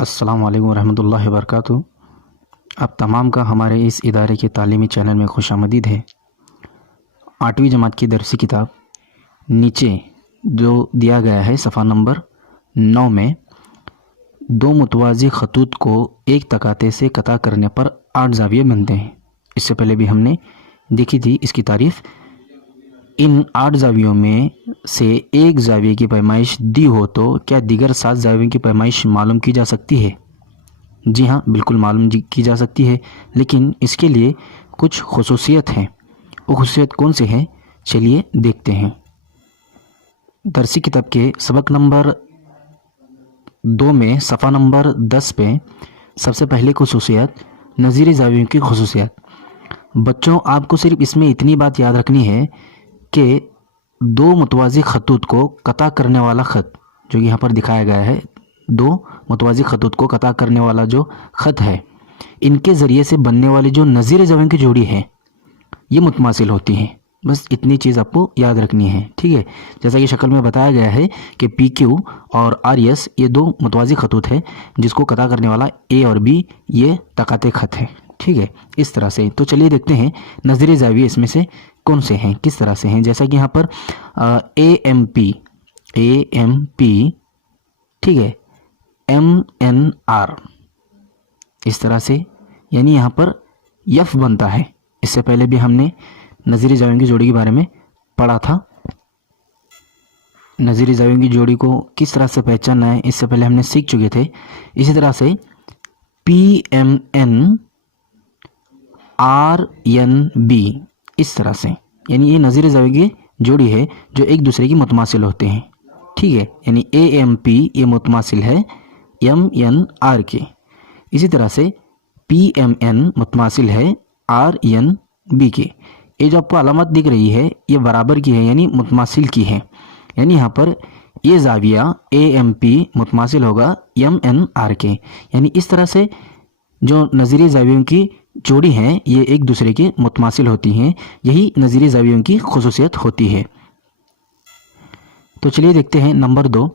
अस्सलाम वालेकुम रहमतुल्लाहि व बरकातुहू। आप तमाम का हमारे इस इदारे के तालीमी चैनल में खुशामदीद है। 8वीं जमात की दरसी किताब नीचे जो दिया गया है सफ़ा नंबर 9 में दो मुतवाज़ी खतूत को एक तकाते से कता करने पर 8 ज़ाविये बनते हैं। इससे पहले भी हमने देखी थी इसकी तारीफ़। इन 8 ज़ावियों में से एक ज़ाविये की पैमाइश दी हो तो क्या दीगर 7 ज़ावियों की पैमाइश मालूम की जा सकती है? जी हाँ, बिल्कुल मालूम की जा सकती है, लेकिन इसके लिए कुछ खुसूसियत हैं। वो खुसूसियत कौन से हैं, चलिए देखते हैं। दरसी किताब के सबक नंबर 2 में सफ़ा नंबर 10 पे सबसे पहले खुसूसियत नज़ीर ज़ावियों की खुसूसियत। बच्चों, आपको सिर्फ इसमें इतनी बात याद रखनी है कि दो मुतवाज़ी खतूत को कता करने वाला ख़त जो यहाँ पर दिखाया गया है, दो मुतवाज़ी खतूत को कता करने वाला जो ख़त है, इनके ज़रिए से बनने वाली जो नज़ीर ज़ावियों की जोड़ी है ये मुतमासिल होती हैं। बस इतनी चीज़ आपको याद रखनी है, ठीक है। जैसा कि शक्ल में बताया गया है कि PQ और RS ये दो मुतवाज़ी खतूत है जिसको कता करने वाला A और B ये तकाते ख़त है, ठीक है। इस तरह से तो चलिए देखते हैं नज़ीर ज़ाविये इसमें से कौन से हैं, किस तरह से हैं। जैसा कि यहाँ पर AMP, ठीक है, MNR इस तरह से, यानी यहाँ पर यफ बनता है। इससे पहले भी हमने नज़ीर ज़ावियों की जोड़ी के बारे में पढ़ा था। नज़ीर ज़ावियों की जोड़ी को किस तरह से पहचानना है इससे पहले हमने सीख चुके थे। इसी तरह से PMN RNB इस तरह से, यानी ये नज़ीर ज़ावियों की जोड़ी है जो एक दूसरे की मुतमासिल होते हैं, ठीक है। यानी AMP ये मुतमासिल है MNR के। इसी तरह से PMN मुतमासिल है RNB के। ये जो आपको अलामत दिख रही है ये बराबर की है, यानी मुतमासिल की है। यानी यहाँ पर ये ज़ाविया AMP मुतमासिल होगा MNR के। यानी इस तरह से जो नज़ीर ज़ावियों की जोड़ी हैं ये एक दूसरे के मुतमासिल होती हैं। यही नज़ीर ज़ावियों की खुसूसियत होती है। तो चलिए देखते हैं नंबर 2।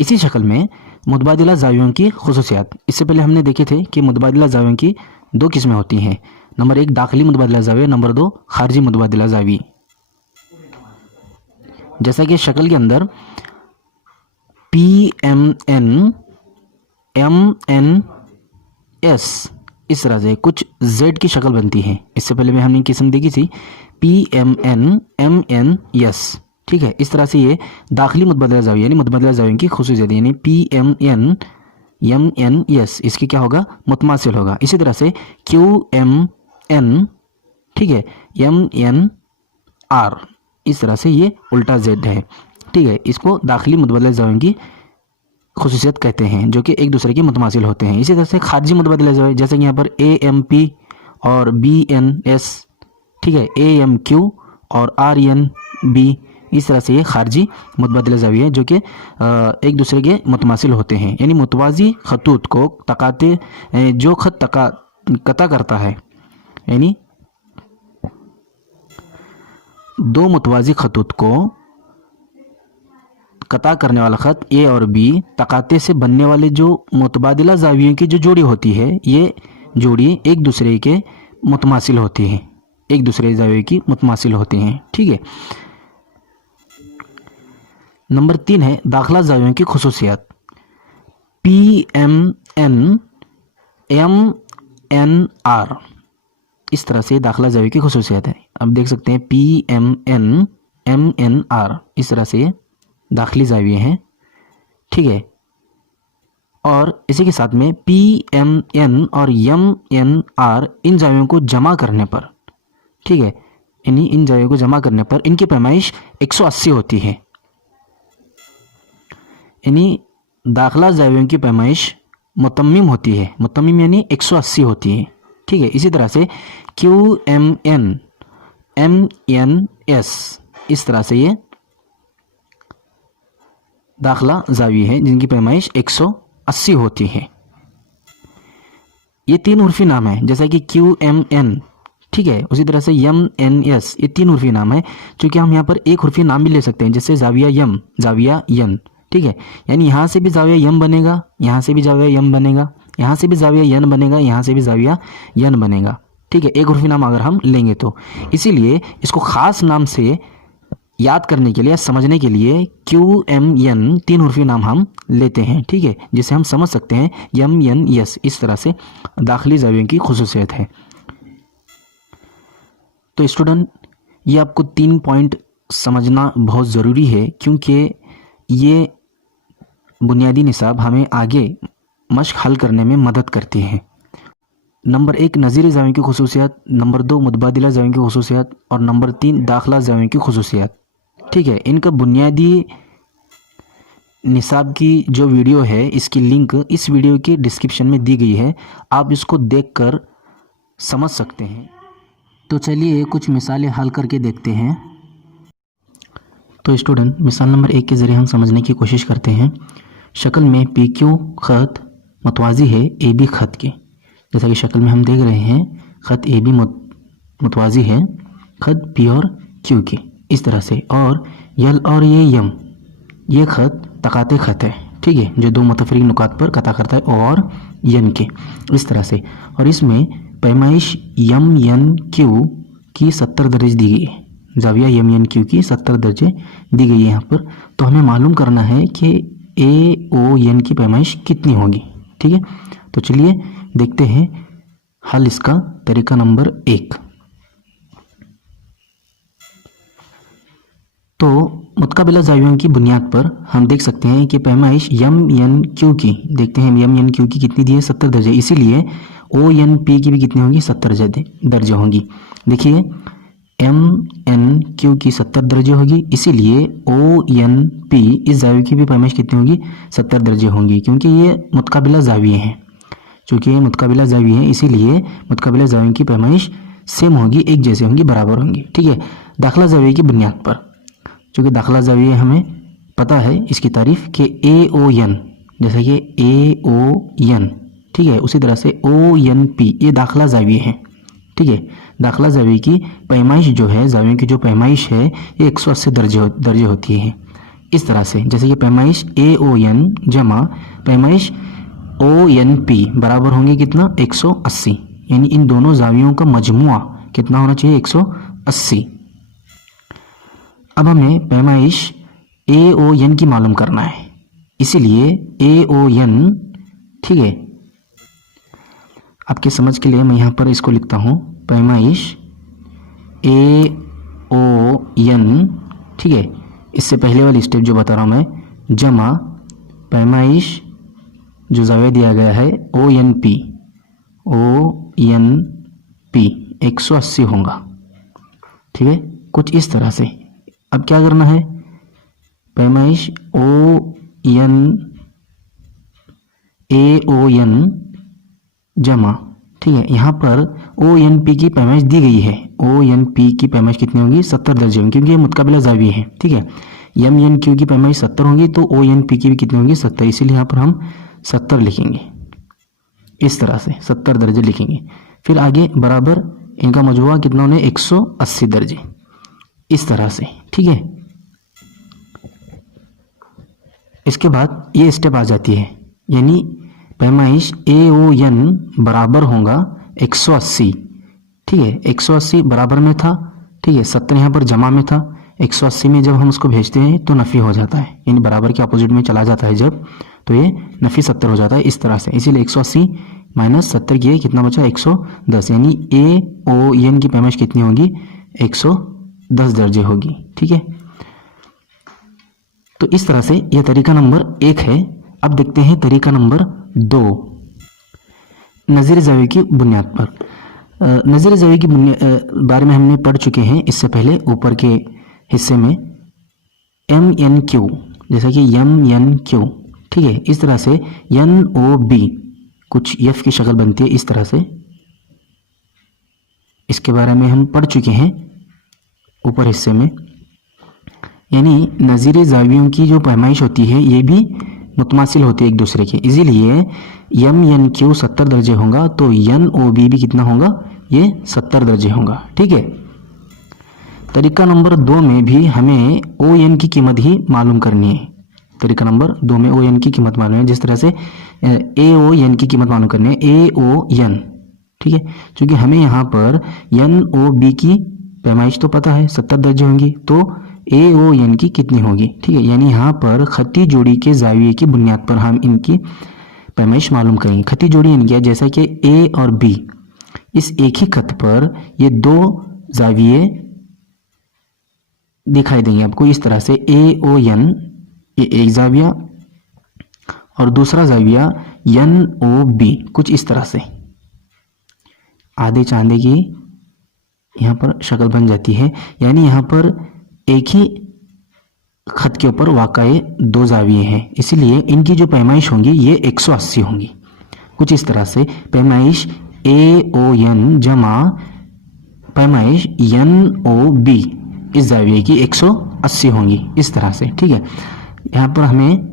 इसी शक्ल में मुतबादिला ज़ावियों की खुसूसियत। इससे पहले हमने देखे थे कि मुतबादिला ज़ावियों की दो किस्में होती हैं। नंबर 1 दाखिली मुतबादिला ज़ाविया, नंबर 2 खारजी मुतबादिला ज़ावी। जैसा कि शक्ल के अंदर PMN MNS इस तरह से कुछ Z की शक्ल बनती है। इससे पहले भी हमने किस्म देखी थी PMN MNS, ठीक है। इस तरह से ये दाखिली मुतबादिला ज़ाविया यानी मुतबादिला ज़ावियों की खुसूसियत, यानी PMN MNS इसकी क्या होगा, मुतमासिल होगा। इसी तरह से QMN, ठीक है, MNR इस तरह से ये उल्टा Z है, ठीक है। इसको दाखिली मुतबादिला ज़ावियों की खुसूसियत कहते हैं जो कि एक दूसरे के मुतमासिल होते हैं। इसी तरह से खारजी मुतबादिला ज़ाविया, जैसे कि यहाँ पर AMP और BNS, ठीक है, AMQ और RNB इस तरह से ये खारजी मुतबादिला ज़ाविया जो कि एक दूसरे के मुतमासिल होते हैं। यानी मुतवाज़ी खतूत को तकाते जो ख़त कता करता है, यानी दो मुतवाज़ी खतूत को कता करने वाला ख़त A और B तकाते से बनने वाले जो मुतबादिला ज़ावियों की जो जोड़ी होती है ये जोड़ी एक दूसरे के मुतमासिल होती है, एक दूसरे ज़ावियों की मुतमासिल होती हैं, ठीक है। नंबर 3 है दाखिला ज़ावियों की खुसूसियत। PMN MNR इस तरह से दाखिला ज़ावियों की खुसूसियत है। अब देख सकते हैं PMN MNR इस तरह से दाखिली ज़ाविये हैं, ठीक है। और इसी के साथ में PMN और MNR इन ज़ावियों को जमा करने पर, ठीक है, इन ज़ावियों को जमा करने पर इनकी पैमाइश 180 होती है। यानी दाखिला ज़ावियों की पैमाइश मुतम्मिम होती है, मुतम्मिम यानी 180 होती है, ठीक है। इसी तरह से QMN MNS इस तरह से ये दाखिला ज़ाविये हैं जिनकी पैमाइश 180 होती है। ये 3 उर्फी नाम है, जैसा कि QMN, ठीक है। उसी तरह से MNS ये 3 उर्फी नाम है, क्योंकि हम यहाँ पर एक उर्फी नाम भी ले सकते हैं, जैसे ज़ाविया यम, ज़ाविया यन, ठीक है, यानी यहाँ से भी जाविया यम बनेगा, यहाँ से भी जाविया यम बनेगा, यहाँ से भी जाविया यन बनेगा, यहाँ से भी जाविया यन बनेगा। ठीक है, एक उर्फी नाम अगर हम लेंगे तो, इसीलिए इसको खास नाम से याद करने के लिए, समझने के लिए क्यू एम एन 3 उर्फी नाम हम लेते हैं। ठीक है, जिसे हम समझ सकते हैं यम एन यस, इस तरह से दाखिली जावियों की खुसूसियत है। तो स्टूडेंट, ये आपको 3 पॉइंट समझना बहुत ज़रूरी है, क्योंकि ये बुनियादी निसाब हमें आगे मश्क हल करने में मदद करती हैं। नंबर 1 नज़ीरी ज़ावियों की खुसूसियत, नंबर 2 मुतबादिला ज़ावियों की खुसूसियत, और नंबर 3 दाखिला ज़ावियों की खुसूसियत। ठीक है, इनका बुनियादी निसाब की जो वीडियो है, इसकी लिंक इस वीडियो के डिस्क्रिप्शन में दी गई है, आप इसको देखकर समझ सकते हैं। तो चलिए कुछ मिसालें हल करके देखते हैं। तो स्टूडेंट, मिसाल नंबर 1 के ज़रिए हम समझने की कोशिश करते हैं। शक्ल में पी क्यू ख़त मतवाज़ी है ए बी ख़त के, जैसा कि शक्ल में हम देख रहे हैं ख़त ए बी मतवाज़ी है ख़त पी और क्यू के, इस तरह से। और यल और ये यम, ये ख़त तकाते ख़त है। ठीक है, जो 2 मुतफ़रीक़ नुकात पर कता करता है, और यन के, इस तरह से। और इसमें पैमाइश यम यन क्यू की 70 दर्जे दी गई है, जाविया यम यन क्यू की 70 दर्जे दी गई है यहाँ पर। तो हमें मालूम करना है कि ए ओ एन की पैमाइश कितनी होगी। ठीक है, तो चलिए देखते हैं हल इसका। तरीका नंबर 1, तो मुतकाबिला ज़ावियों की बुनियाद पर हम देख सकते हैं कि पैमाइश यम एन क्यू की, देखते हैं यम एन क्यू की कितनी दी है, 70 दर्जे, इसीलिए ओ एन पी की भी कितनी होंगी, 70 दर्जे होंगी। देखिए एम एन क्यू की 70 दर्जे होगी, इसीलिए ओ एन पी इस ज़ाविये की भी पैमाइश कितनी होगी, 70 दर्जे होंगी, क्योंकि ये मुतकाबिला ज़ाविये हैं। चूँकि ये मुतकाबिला ज़ाविये हैं, इसीलिए मुतकाबिला ज़ावियों की पैमाइश सेम होगी, एक जैसे होंगी, बराबर होंगी। ठीक है, दाखिला ज़ाविये की बुनियाद पर, चूँकि दाखिला ज़ाविये हमें पता है इसकी तारीफ़ कि ए ओ एन, जैसे कि ए ओ एन, ठीक है, उसी तरह से ओ एन पी, ये दाखिला ज़ाविये हैं। ठीक है, दाखिला ज़ाविये की पैमाइश जो है, ज़ावियों की जो पैमाइश है, ये 180 दर्जे होती है, इस तरह से। जैसे कि पैमाइश ए ओ एन जमा पैमाइश ओ एन पी बराबर होंगे कितना, 180, यानी इन दोनों ज़ावियों का मजमुआ कितना होना चाहिए, 180। अब हमें पैमाइश ए ओ एन की मालूम करना है, इसीलिए ए ओ एन, ठीक है, आपके समझ के लिए मैं यहाँ पर इसको लिखता हूँ, पैमाइश ए ओ एन, ठीक है, इससे पहले वाली स्टेप जो बता रहा हूँ मैं, जमा पैमाइश जो ज़ाविया दिया गया है ओ एन पी, 180 होगा। ठीक है, कुछ इस तरह से। अब क्या करना है, पैमाइश ओ एन जमा, ठीक है, यहाँ पर ओ एन पी की पैमाइश दी गई है, ओ एन पी की पैमाइश कितनी होगी, 70 दर्जे होंगी, क्योंकि ये मुतकाबिला ज़ाविये है। ठीक है, एम एन क्यू की पैमाइश 70 होगी, तो ओ एन पी की भी कितनी होगी, 70, इसीलिए यहाँ पर हम 70 लिखेंगे, इस तरह से 70 दर्जे लिखेंगे। फिर आगे बराबर इनका मजमुआ कितना होने, 180 दर्जे, इस तरह से। ठीक है, इसके बाद ये स्टेप आ जाती है, यानी पैमाइश ए ओ एन बराबर होगा 180। ठीक है, 180 बराबर में था, ठीक है, 70 यहाँ पर जमा में था, 180 में जब हम उसको भेजते हैं तो नफ़ी हो जाता है, यानी बराबर के अपोजिट में चला जाता है जब, तो ये नफ़ी 70 हो जाता है, इस तरह से। इसीलिए 180 माइनस 70 किए, कितना बचा, 110, यानी ए ओ एन की पैमाइश कितनी होगी, 110 दर्जे होगी। ठीक है, तो इस तरह से यह तरीका नंबर 1 है। अब देखते हैं तरीका नंबर 2, नज़ीर ज़ाविये की बुनियाद पर। नज़ीर ज़ाविये की बारे में हमने पढ़ चुके हैं इससे पहले, ऊपर के हिस्से में एम एन क्यू, जैसा कि एम एन क्यू, ठीक है, इस तरह से एन ओ बी कुछ एफ की शक्ल बनती है, इस तरह से। इसके बारे में हम पढ़ चुके हैं ऊपर हिस्से में। यानी नज़ीर ज़ावियों की जो पैमाइश होती है ये भी मुतमासिल होती है एक दूसरे के, इसीलिए एम एन क्यू 70 दर्जे होगा, तो एन ओ बी भी कितना होगा, ये 70 दर्जे होगा। ठीक है, तरीका नंबर 2 में भी हमें ओ एन की कीमत ही मालूम करनी है। तरीका नंबर 2 में ओ एन की कीमत मालूम है, जिस तरह से ए ओ एन की कीमत मालूम करनी है, ए ओ एन, ठीक है। क्योंकि हमें यहाँ पर एन ओ बी की पैमाइश तो पता है 70 दर्जे होंगी, तो ए ओ एन की कितनी होगी, ठीक है। यानी यहाँ पर खती जोड़ी के जाविये की बुनियाद पर हम इनकी पैमाइश मालूम करेंगे। खती जोड़ी यानी क्या, जैसा कि ए और बी इस एक ही खत पर ये दो जाविये दिखाई देंगे आपको इस तरह से, ए ओ एन, ये एक जाविया और दूसरा जाविया एन ओ बी, कुछ इस तरह से आधे चांदे की यहाँ पर शक्ल बन जाती है। यानी यहाँ पर एक ही खत के ऊपर वाक़ई दो जाविये हैं, इसलिए इनकी जो पैमाइश होंगी ये 180 होंगी। कुछ इस तरह से पैमाइश ए ओ एन जमा पैमाइश एन ओ बी इस जाविये की 180 होंगी, इस तरह से, ठीक है। यहाँ पर हमें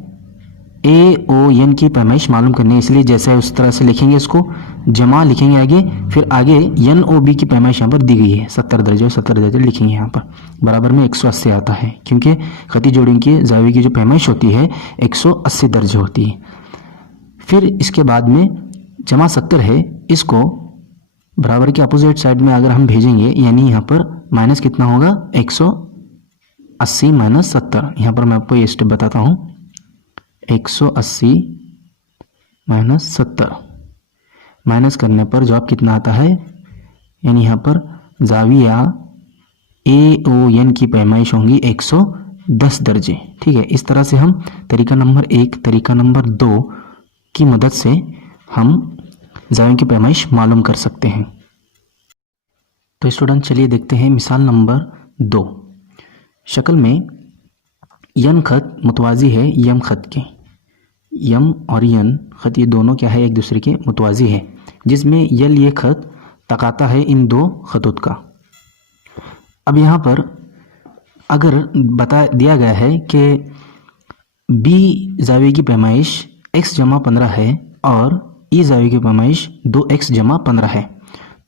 ए ओ एन की पैमाइश मालूम करनी है, इसलिए जैसा है उस तरह से लिखेंगे, इसको जमा लिखेंगे आगे, फिर आगे एन ओ बी की पैमाइश यहाँ पर दी गई है 70 दर्जे और 70 दर्जे लिखेंगे यहाँ पर, बराबर में 180 आता है, क्योंकि खती जोड़ी की जाविये की जो पैमाइश होती है 180 दर्जे होती है। फिर इसके बाद में जमा 70 है, इसको बराबर के अपोजिट साइड में अगर हम भेजेंगे, यानी यहाँ पर माइनस कितना होगा, 180 माइनस 70। यहाँ पर मैं आपको ये स्टेप बताता हूँ, 180 माइनस 70, माइनस करने पर जवाब कितना आता है, यानी यहाँ पर जाविया ए ओ एन की पैमाइश होंगी 110 दर्जे, ठीक है। इस तरह से हम तरीका नंबर 1 तरीका नंबर 2 की मदद से हम जावियों की पैमाइश मालूम कर सकते हैं। तो स्टूडेंट चलिए देखते हैं मिसाल नंबर 2। शक्ल में यन खत मुतवाजी है यम खत के, यम और यन खत ये दोनों क्या है, एक दूसरे के मुतवाजी है, जिसमें यल ये खत तकाता है इन दो खतूत का। अब यहाँ पर अगर बता दिया गया है कि बी जाविये की पैमाइश x जमा 15 है और ई जाविये की पैमाइश 2x जमा 15 है,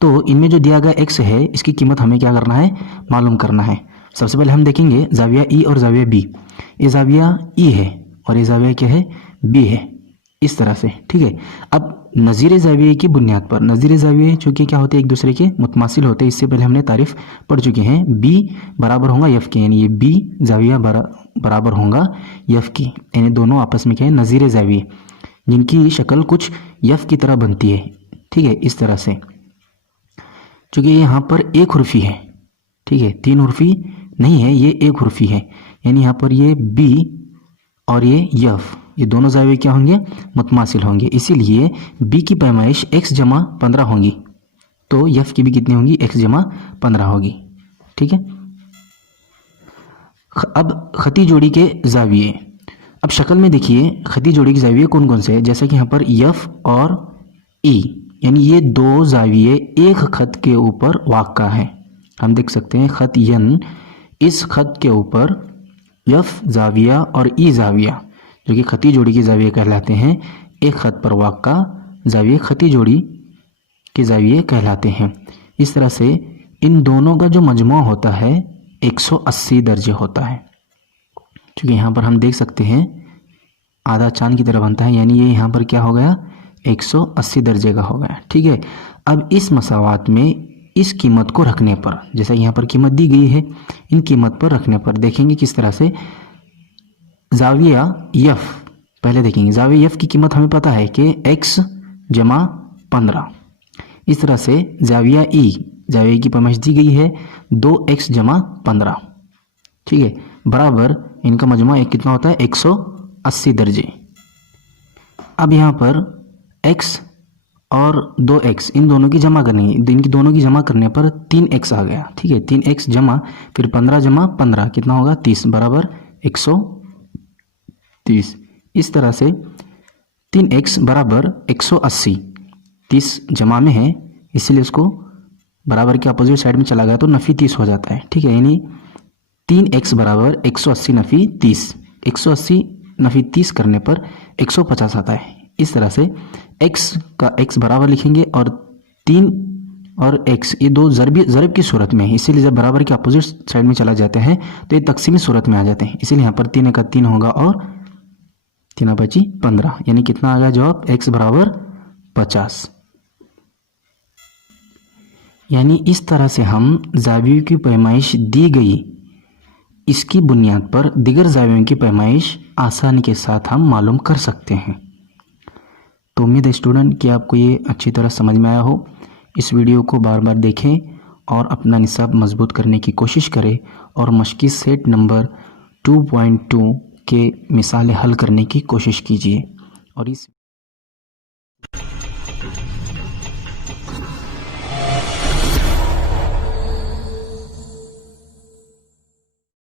तो इनमें जो दिया गया x है इसकी कीमत हमें क्या करना है, मालूम करना है। सबसे पहले हम देखेंगे जाविया ई और जाविया बी, ये जाविया ई है और ये जाविया क्या है, बी है, इस तरह से, ठीक है। अब नज़ीर जाविये की बुनियाद पर, नज़ीर जाविये चूँकि क्या होते हैं, एक दूसरे के मुतमासिल होते हैं, इससे पहले हमने तारीफ पढ़ चुके हैं। बी बराबर होगा एफ के, यानी ये बी जाविया बराबर होगा एफ की, यानी दोनों आपस में क्या है, नज़ीर जाविये, जिनकी शक्ल कुछ एफ की तरह बनती है, ठीक है, इस तरह से। चूँकि यहाँ पर एक हुर्फी है, ठीक है, 3 हुर्फी नहीं है, ये एक हुर्फी है, यानी यहाँ पर ये बी और ये एफ, ये दोनों जाविये क्या होंगे, मुतमासिल होंगे, इसीलिए बी की पैमाइश x जमा 15 होंगी, तो एफ की भी कितनी होंगी, x जमा 15 होगी, ठीक है। अब खती जोड़ी के जाविये, अब शक्ल में देखिए खती जोड़ी के जाविये कौन कौन से हैं, जैसे कि यहाँ पर एफ और ई, यानी ये दो जाविये एक खत के ऊपर वाक़ा है। हम देख सकते हैं खत यन, इस खत के ऊपर एफ जाविया और ई जाविया जो कि खती जोड़ी के जाविये कहलाते हैं, एक खत पर वाक़ा जाविये खती जोड़ी के जाविये कहलाते हैं। इस तरह से इन दोनों का जो मजमू होता है 180 दर्जे होता है। क्योंकि यहाँ पर हम देख सकते हैं आधा चांद की तरह बनता है, यानी ये यहाँ पर क्या हो गया, 180 दर्जे का हो गया, ठीक है। अब इस मसावात में इस कीमत को रखने पर, जैसा यहाँ पर कीमत दी गई है, इन कीमत पर रखने पर देखेंगे किस तरह से। जाविया एफ पहले देखेंगे, जाविया एफ की कीमत हमें पता है कि x जमा 15, इस तरह से जाविया ई, जाविया की पैमाइश दी गई है 2x जमा 15, ठीक है, बराबर इनका मजमा एक कितना होता है, 180 दर्जे। अब यहाँ पर x और 2x इन दोनों की जमा करनी है, इनकी दोनों की जमा करने पर 3x आ गया, ठीक है, 3x जमा फिर 15 जमा 15 कितना होगा, 30, बराबर 130। इस तरह से 3x बराबर 180, 30 जमा में है, इसलिए इसको बराबर के अपोजिट साइड में चला गया तो नफ़ी 30 हो जाता है, ठीक है। यानी 3x बराबर 180 नफ़ी 30, 180 नफ़ी 30 करने पर 150 आता है। इस तरह से x का x बराबर लिखेंगे और 3 और x ये दो ज़रब की सूरत में है, इसीलिए जब बराबर के अपोजिट साइड में चला जाते हैं तो ये तकसीमी सूरत में आ जाते हैं, इसीलिए यहाँ पर 3 का 3 होगा और तीन 15, यानी कितना आ गया जवाब, x बराबर 50। यानी इस तरह से हम ज़ावियों की पैमाइश दी गई, इसकी बुनियाद पर दिगर ज़ावियों की पैमाइश आसानी के साथ हम मालूम कर सकते हैं। तो उम्मीद है स्टूडेंट कि आपको ये अच्छी तरह समझ में आया हो। इस वीडियो को बार बार देखें और अपना निसाब मजबूत करने की कोशिश करें और मश्की सेट नंबर 2.2 के मिसालें हल करने की कोशिश कीजिए। और इस